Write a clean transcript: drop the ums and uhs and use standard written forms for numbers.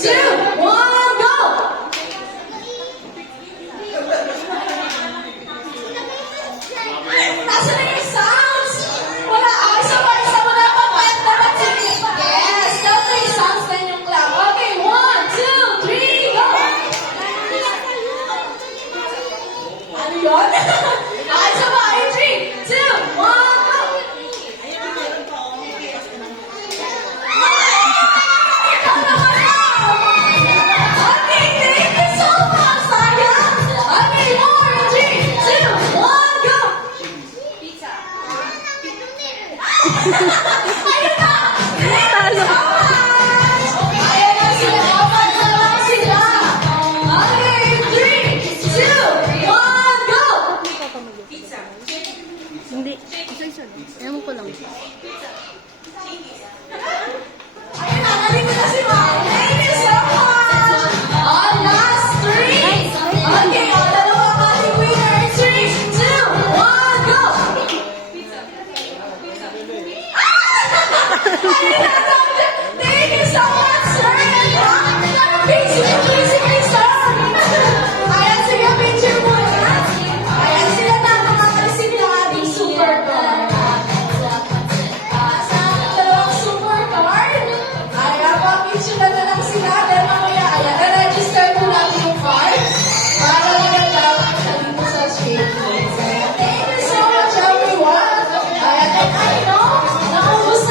2, 1, go! Nasa na yung sounds? Wala, isa pa, wala pa pa. Dapat sige pa. Yes, dapat yung sounds na yung clap. Okay, 1, 2, 3, go! Ano yun? Isa pa, 3, 2, 1, go! Okay, thank you so much, Sayang. Okay, more, 3, 2, 1, go! Ayun na! Thank you so much! Ayan na sila. Apat na lang sila. Okay, 3, 2, 1, go! Hindi. Isa-isa. Ewan ko lang. Ayun na, nandito na si Ma'am. Thank you so much! Last 3. Okay, dalawang ating winner. 3, 2, 1, go! Ayun na,